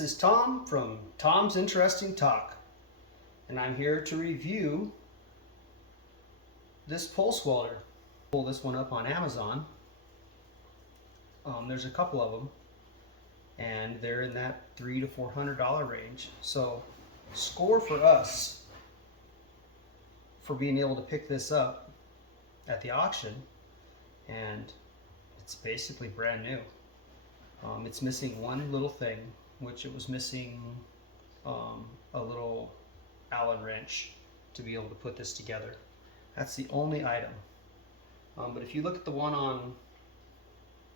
This is Tom from Tom's Interesting Talk, and I'm here to review this pulse welder. Pull this one up on Amazon. There's a couple of them, and they're in that $300 to $400 range. So, score for us for being able to pick this up at the auction, and it's basically brand new. It's missing one little thing, which it was missing a little Allen wrench to be able to put this together. That's the only item. But if you look at the one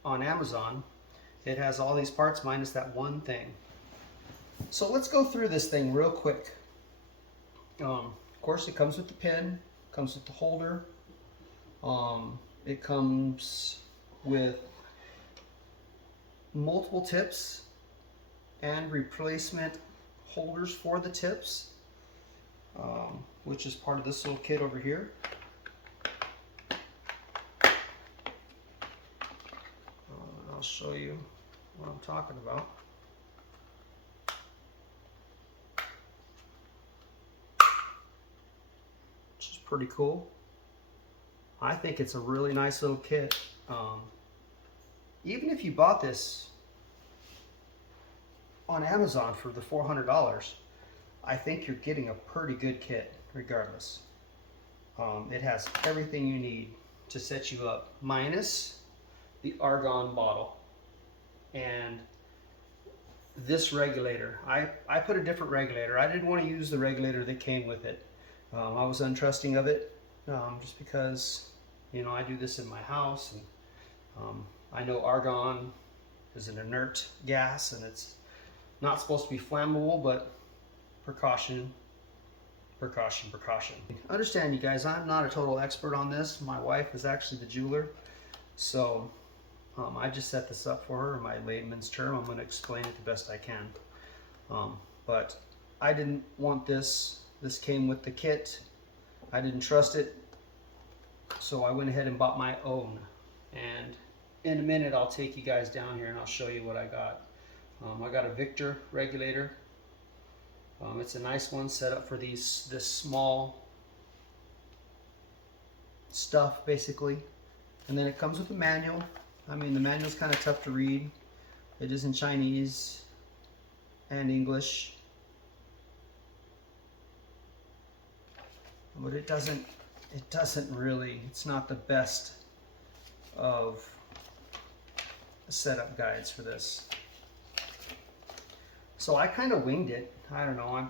on Amazon, it has all these parts minus that one thing. So let's go through this thing real quick. Of course, it comes with the pin, comes with the holder. It comes with multiple tips and replacement holders for the tips, which is part of this little kit over here. I'll show you what I'm talking about. Which is pretty cool. I think it's a really nice little kit. Even if you bought this on Amazon for the $400, I think you're getting a pretty good kit regardless. It has everything you need to set you up, minus the argon bottle and this regulator. I put a different regulator. I didn't want to use the regulator that came with it. I was untrusting of it, just because, you know, I do this in my house, and I know argon is an inert gas and it's not supposed to be flammable, but precaution, precaution, precaution. Understand, you guys, I'm not a total expert on this. My wife is actually the jeweler, so I just set this up for her in my layman's term. I'm going to explain it the best I can. But I didn't want this. This came with the kit. I didn't trust it, so I went ahead and bought my own. And in a minute, I'll take you guys down here and I'll show you what I got. I got a Victor regulator. It's a nice one, set up for this small stuff basically. And then it comes with a manual. I mean, the manual's kind of tough to read. It is in Chinese and English, but it doesn't really, it's not the best of setup guides for this. So I kind of winged it. I don't know, it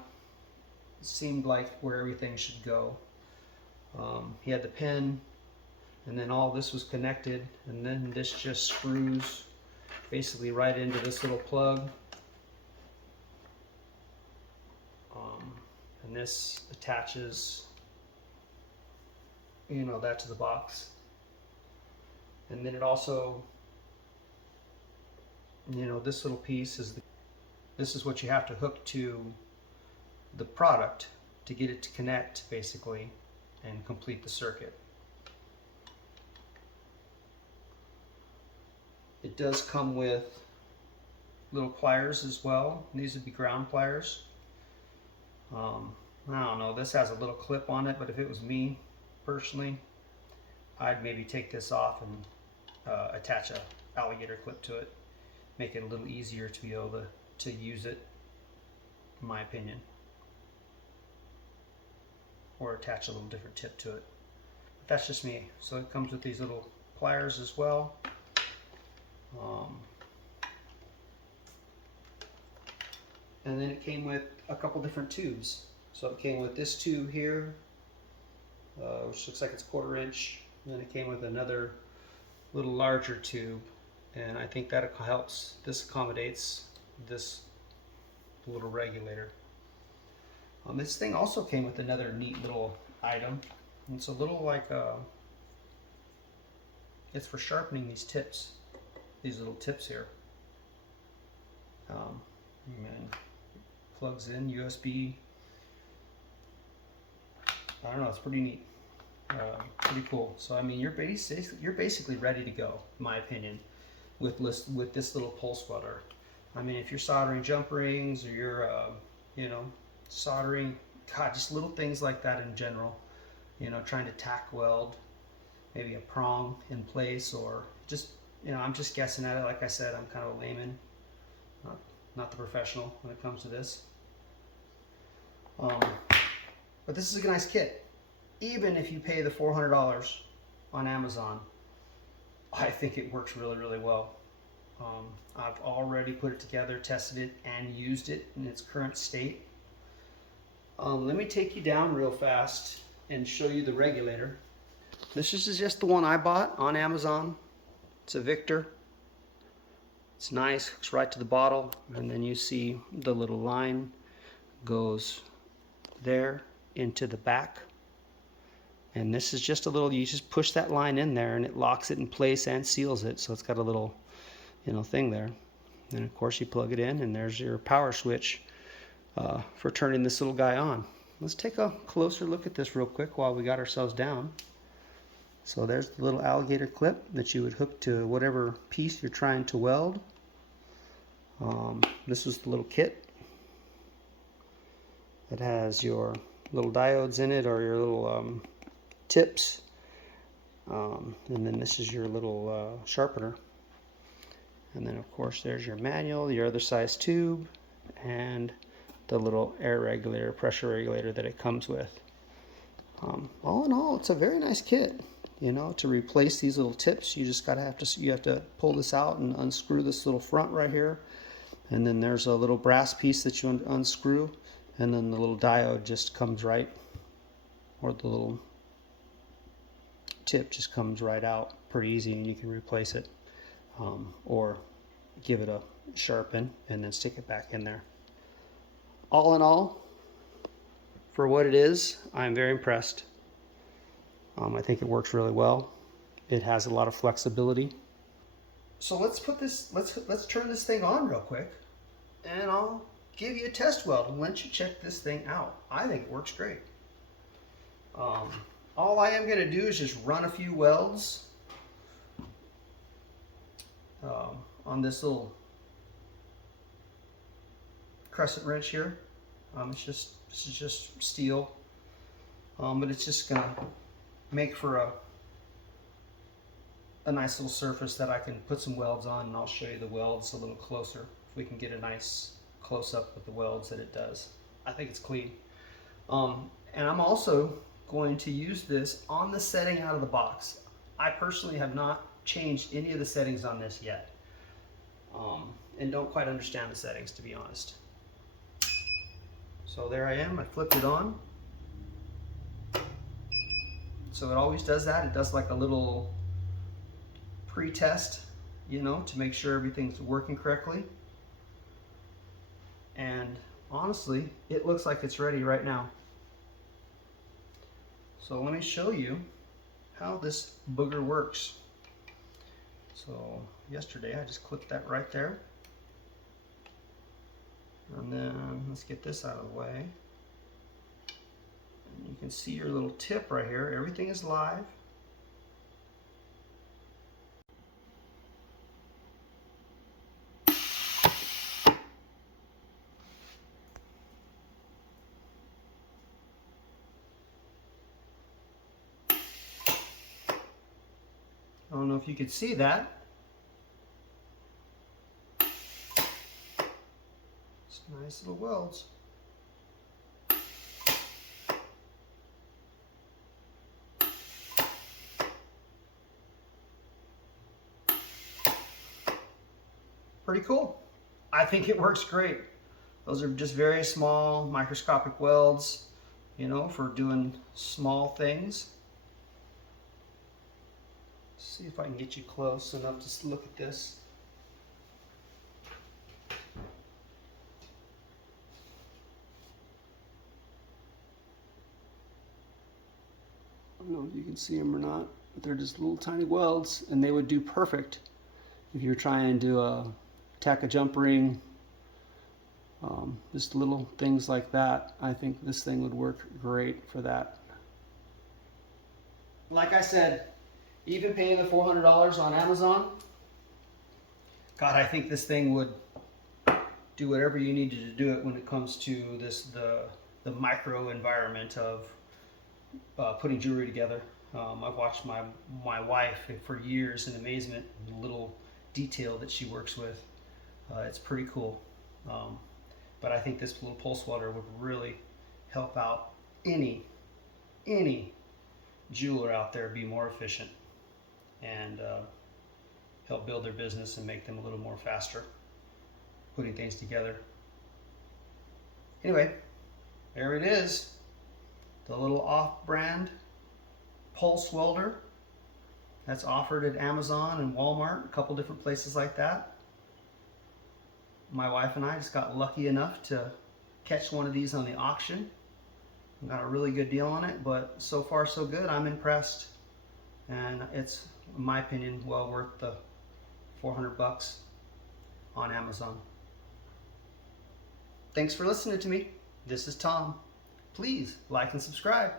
seemed like where everything should go. He had the pin, and then all this was connected, and then this just screws basically right into this little plug. And this attaches, you know, that to the box. And then it also, you know, this little piece is this is what you have to hook to the product to get it to connect basically and complete the circuit. It does come with little pliers as well. These would be ground pliers. I don't know, this has a little clip on it, but if it was me personally, I'd maybe take this off and attach a alligator clip to it. Make it a little easier to be able to use it, in my opinion. Or attach a little different tip to it. But that's just me. So it comes with these little pliers as well. And then it came with a couple different tubes. So it came with this tube here, which looks like it's 1/4 inch. And then it came with another little larger tube, and I think that helps. This accommodates this little regulator. This thing also came with another neat little item. It's a little like it's for sharpening these tips, these little tips here. And plugs in USB. I don't know, it's pretty neat. Pretty cool. So I mean, you're basically ready to go, in my opinion, with this little pulse welder. I mean, if you're soldering jump rings or you're, you know, soldering, God, just little things like that in general, you know, trying to tack weld maybe a prong in place, or just, you know, I'm just guessing at it. Like I said, I'm kind of a layman, not the professional when it comes to this. But this is a nice kit. Even if you pay the $400 on Amazon, I think it works really, really well. I've already put it together, tested it, and used it in its current state. Let me take you down real fast and show you the regulator. This is just the one I bought on Amazon. It's a Victor. It's nice, hooks right to the bottle, and then you see the little line goes there into the back. And this is just a little, you just push that line in there and it locks it in place and seals it. So it's got a little, you know, thing there. And of course you plug it in and there's your power switch for turning this little guy on. Let's take a closer look at this real quick while we got ourselves down. So there's the little alligator clip that you would hook to whatever piece you're trying to weld. This is the little kit that has your little diodes in it, or your little tips, and then this is your little sharpener, and then of course there's your manual, your other size tube, and the little air regulator, pressure regulator that it comes with. All in all, it's a very nice kit. You know, to replace these little tips, you just you have to pull this out and unscrew this little front right here, and then there's a little brass piece that you unscrew, and then the little diode just comes right, or the little tip just comes right out pretty easy, and you can replace it, or give it a sharpen and then stick it back in there. All in all, for what it is, I'm very impressed. I think it works really well. It has a lot of flexibility. So let's turn this thing on real quick, and I'll give you a test weld and let you check this thing out. I think it works great. All I am going to do is just run a few welds on this little crescent wrench here. This is just steel, but it's just going to make for a nice little surface that I can put some welds on, and I'll show you the welds a little closer if we can get a nice close-up with the welds that it does. I think it's clean. And I'm also going to use this on the setting out of the box. I personally have not changed any of the settings on this yet, and don't quite understand the settings, to be honest. So there I am, I flipped it on. So it always does that. It does like a little pre-test, you know, to make sure everything's working correctly. And honestly, it looks like it's ready right now. So let me show you how this booger works. So yesterday I just clipped that right there. And then let's get this out of the way. And you can see your little tip right here. Everything is live. I don't know if you could see that. It's nice little welds. Pretty cool. I think it works great. Those are just very small microscopic welds, you know, for doing small things. See if I can get you close enough to look at this. I don't know if you can see them or not, but they're just little tiny welds, and they would do perfect if you're trying to tack a jump ring, just little things like that. I think this thing would work great for that. Like I said, even paying the $400 on Amazon, God, I think this thing would do whatever you need to do it when it comes to the micro environment of putting jewelry together. I've watched my wife for years in amazement, the little detail that she works with. It's pretty cool. But I think this little pulse welder would really help out any jeweler out there be more efficient and help build their business and make them a little more faster putting things together. Anyway, there it is, the little off-brand pulse welder that's offered at Amazon and Walmart, a couple different places like that. My wife and I just got lucky enough to catch one of these on the auction. Got a really good deal on it, but so far so good. I'm impressed, and it's, in my opinion, well worth the 400 bucks on Amazon. Thanks for listening to me. This is Tom. Please like and subscribe.